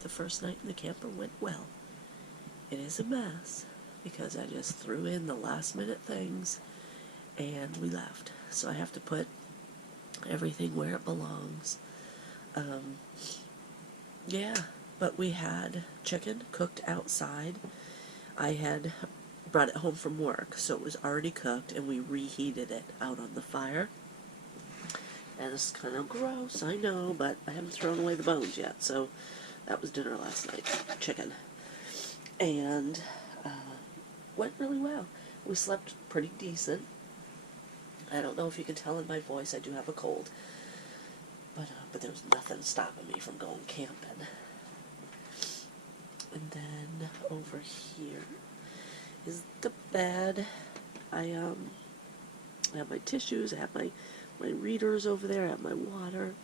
the first night in the camper went well. It is a mess because I just threw in the last minute things and we left. So I have to put everything where it belongs. Yeah, but we had chicken cooked outside. I had brought it home from work, so it was already cooked, and we reheated it out on the fire. And it's kind of gross, I know, but I haven't thrown away the bones yet, so that was dinner last night, chicken. And went really well. We slept pretty decent. I don't know if you can tell in my voice, I do have a cold. But there was nothing stopping me from going camping. And then over here is the bed. I have my tissues, I have my readers over there, I have my water.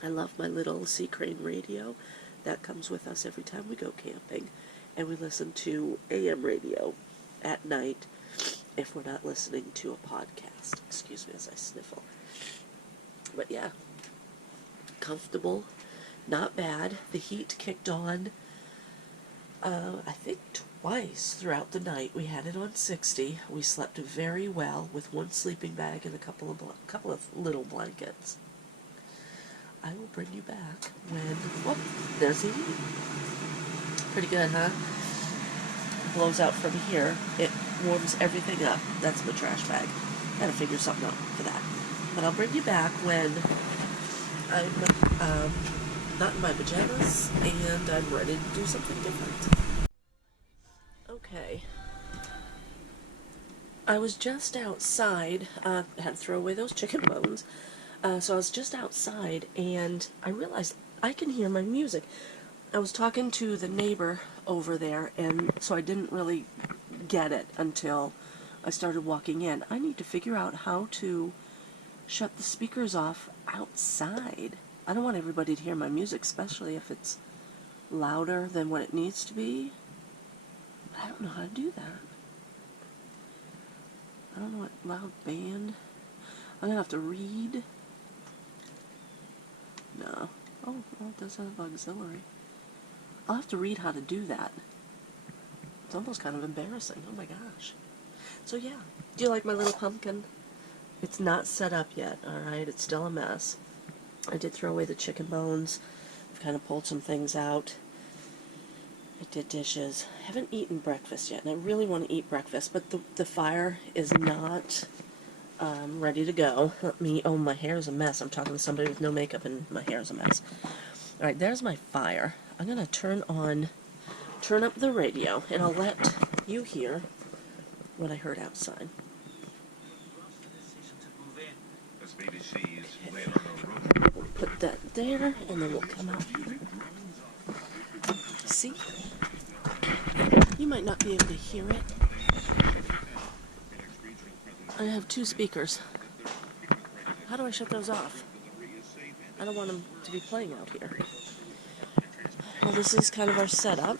I love my little Sea Crane radio. That comes with us every time we go camping. And we listen to AM radio at night if we're not listening to a podcast. Excuse me as I sniffle. But yeah, comfortable, not bad. The heat kicked on, I think twice throughout the night. We had it on 60. We slept very well with one sleeping bag and a couple of little blankets. I will bring you back when, whoop, there's the heat. Pretty good, huh? Blows out from here. It warms everything up. That's the trash bag. Gotta figure something out for that. But I'll bring you back when I'm not in my pajamas and I'm ready to do something different. Okay. I was just outside. Had to throw away those chicken bones. So I was just outside and I realized I can hear my music. I was talking to the neighbor over there, and so I didn't really get it until I started walking in. I need to figure out how to shut the speakers off outside. I don't want everybody to hear my music, especially if it's louder than what it needs to be. I don't know how to do that. I don't know what loud band. I'm gonna have to read. No. Oh, well, it does have auxiliary. I'll have to read how to do that. It's almost kind of embarrassing. Oh my gosh. So yeah, do you like my little pumpkin? It's not set up yet, alright? It's still a mess. I did throw away the chicken bones. I've kind of pulled some things out. I did dishes. I haven't eaten breakfast yet, and I really want to eat breakfast, but the fire is not ready to go. Oh, my hair's a mess. I'm talking to somebody with no makeup, and my hair's a mess. Alright, there's my fire. I'm going to turn up the radio, and I'll let you hear what I heard outside. Okay. We'll put that there, and then we'll come out here. See? You might not be able to hear it. I have two speakers. How do I shut those off? I don't want them to be playing out here. Well, this is kind of our setup.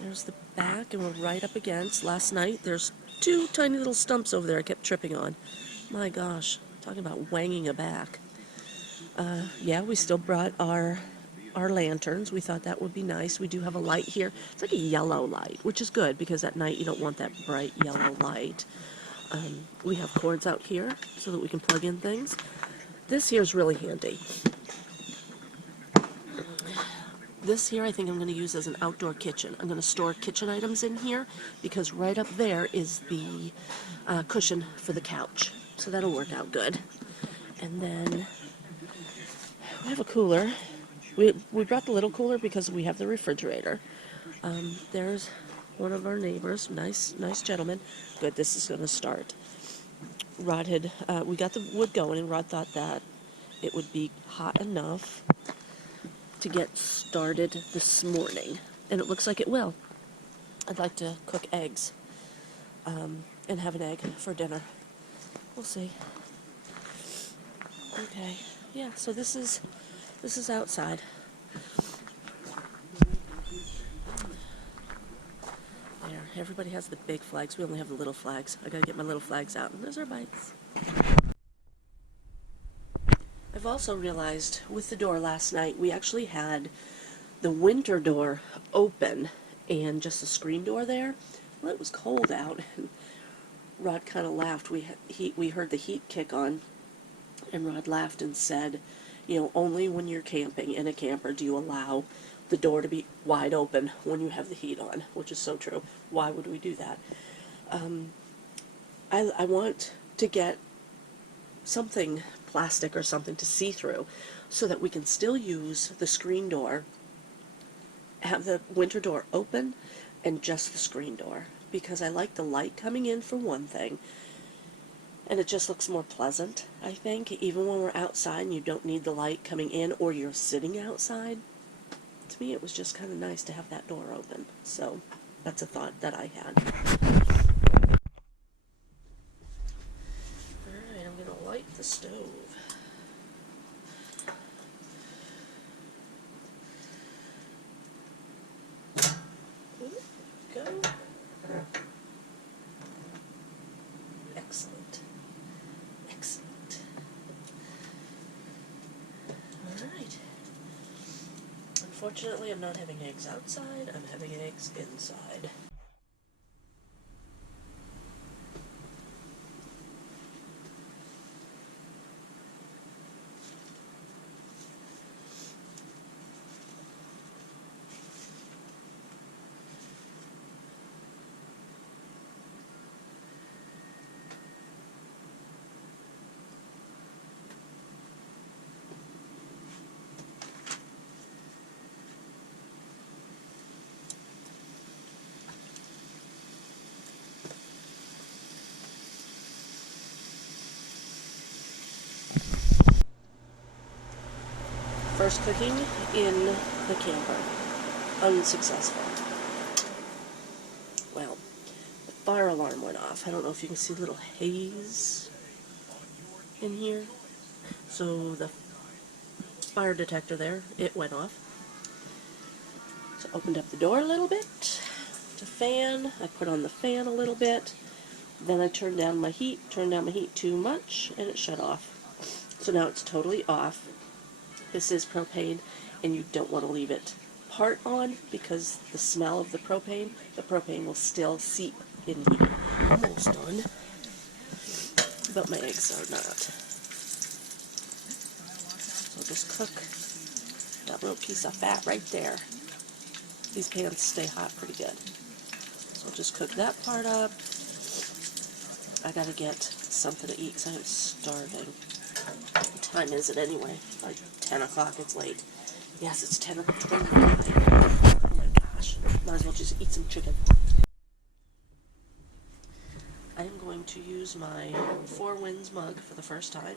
There's the back, and we're right up against. Last night, there's two tiny little stumps over there I kept tripping on. My gosh, talking about wanging a back. Yeah, we still brought our lanterns. We thought that would be nice. We do have a light here. It's like a yellow light, which is good because at night you don't want that bright yellow light. We have cords out here so that we can plug in things. This here is really handy. This here I think I'm going to use as an outdoor kitchen. I'm going to store kitchen items in here because right up there is the cushion for the couch. So that'll work out good. And then we have a cooler. We brought the little cooler because we have the refrigerator. There's one of our neighbors, nice gentleman. Good, this is going to start. Rod had, we got the wood going, and Rod thought that it would be hot enough to get started this morning, and it looks like it will. I'd like to cook eggs and have an egg for dinner. We'll see. Okay, yeah, so this is outside. There, everybody has the big flags. We only have the little flags. I gotta get my little flags out, and there's our bites. I've also realized with the door last night, we actually had the winter door open and just the screen door there. Well, it was cold out, and Rod kind of laughed. We heard the heat kick on, and Rod laughed and said, you know, only when you're camping in a camper do you allow the door to be wide open when you have the heat on, which is so true. Why would we do that? I want to get something, plastic or something, to see through so that we can still use the screen door, have the winter door open, and just the screen door, because I like the light coming in for one thing, and it just looks more pleasant, I think, even when we're outside and you don't need the light coming in or you're sitting outside. To me, it was just kind of nice to have that door open. So that's a thought that I had. Alright, I'm going to light the stove. There we go. Excellent. Excellent. Alright. Unfortunately, I'm not having eggs outside, I'm having eggs inside. First cooking in the camper. Unsuccessful. Well, the fire alarm went off. I don't know if you can see a little haze in here. So the fire detector there, it went off. So I opened up the door a little bit to fan. I put on the fan a little bit. Then I turned down my heat too much, and it shut off. So now it's totally off. This is propane, and you don't want to leave it part on because the smell of the propane will still seep in here. Almost done, but my eggs are not. So I'll just cook that little piece of fat right there. These pans stay hot pretty good. So I'll just cook that part up. I gotta get something to eat because I am starving. What time is it anyway? Like 10 o'clock, it's late. Yes, it's 10 o'clock. Oh my gosh. Might as well just eat some chicken. I am going to use my Four Winds mug for the first time.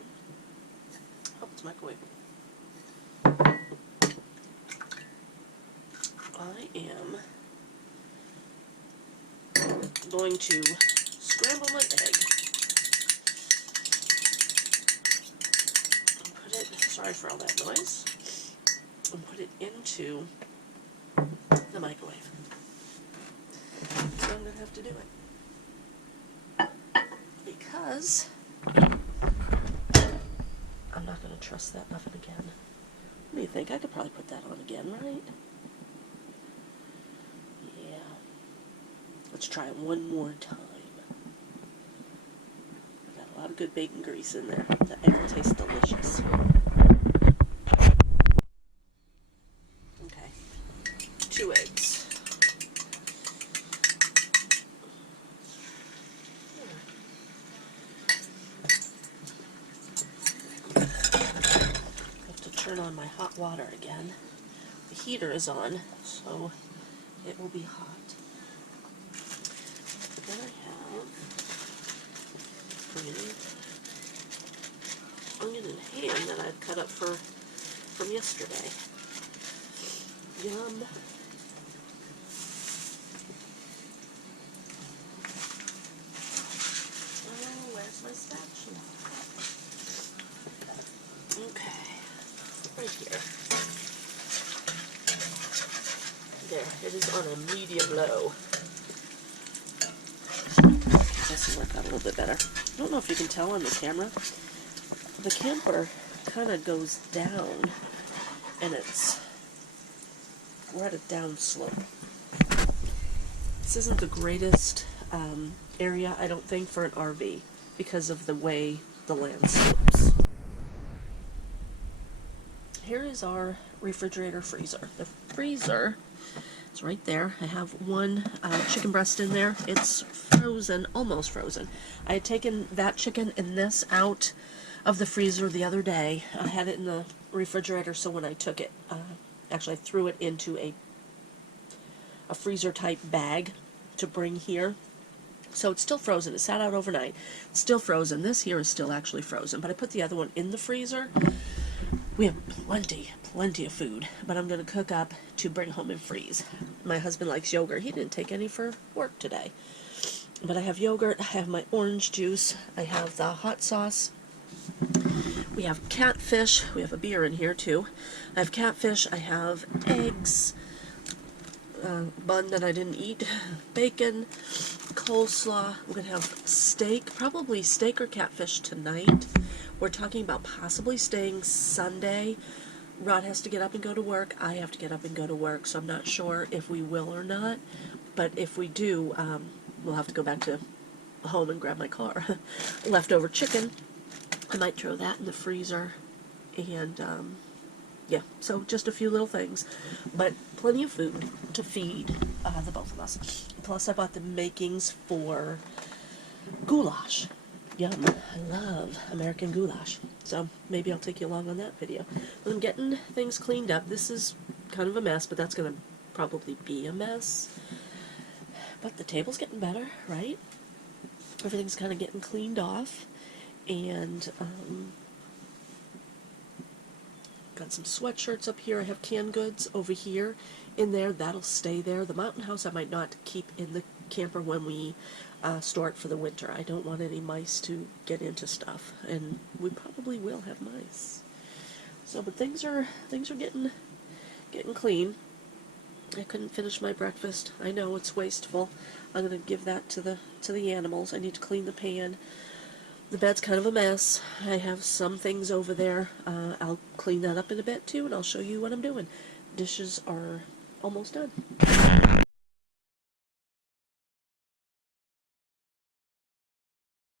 Oh, it's microwave. I am going to scramble my egg. Sorry for all that noise. And put it into the microwave. So I'm going to have to do it. Because I'm not going to trust that oven again. What do you think? I could probably put that on again, right? Yeah. Let's try it one more time. I got a lot of good bacon grease in there. The egg will taste delicious. Okay. 2 eggs. Turn on my hot water again. The heater is on, so it will be hot. Then I have onion and ham that I've cut up from yesterday. Yum. Oh, where's my spatula? Okay. Right here. There, it is on a medium low. This will work out a little bit better. I don't know if you can tell on the camera. The camper kind of goes down, and we're at a down slope. This isn't the greatest area, I don't think, for an RV because of the way the land slopes. Here is our refrigerator freezer. The freezer is right there. I have one chicken breast in there. It's frozen, almost frozen. I had taken that chicken and this out of the freezer the other day. I had it in the refrigerator, so when I took it, actually I threw it into a freezer type bag to bring here. So it's still frozen. It sat out overnight. It's still frozen. This here is still actually frozen, but I put the other one in the freezer. We have plenty of food, but I'm going to cook up to bring home and freeze. My husband likes yogurt. He didn't take any for work today. But I have yogurt, I have my orange juice, I have the hot sauce. We have catfish. We have a beer in here too. I have catfish, I have eggs, bun that I didn't eat, bacon, coleslaw. We're going to have steak, probably steak or catfish tonight. We're talking about possibly staying Sunday. Rod has to get up and go to work. I have to get up and go to work, so I'm not sure if we will or not. But if we do, we'll have to go back to home and grab my car. Leftover chicken, I might throw that in the freezer. And, yeah, so just a few little things. But plenty of food to feed the both of us. Plus, I bought the makings for goulash. Yum. I love American goulash. So maybe I'll take you along on that video. I'm getting things cleaned up. This is kind of a mess, but that's going to probably be a mess. But the table's getting better, right? Everything's kind of getting cleaned off. And got some sweatshirts up here. I have canned goods over here in there. That'll stay there. The mountain house I might not keep in the camper when we store it for the winter. I don't want any mice to get into stuff, and we probably will have mice. So, but things are getting clean. I couldn't finish my breakfast. I know it's wasteful. I'm gonna give that to the animals. I need to clean the pan. The bed's kind of a mess. I have some things over there. I'll clean that up in a bit too, and I'll show you what I'm doing. Dishes are almost done.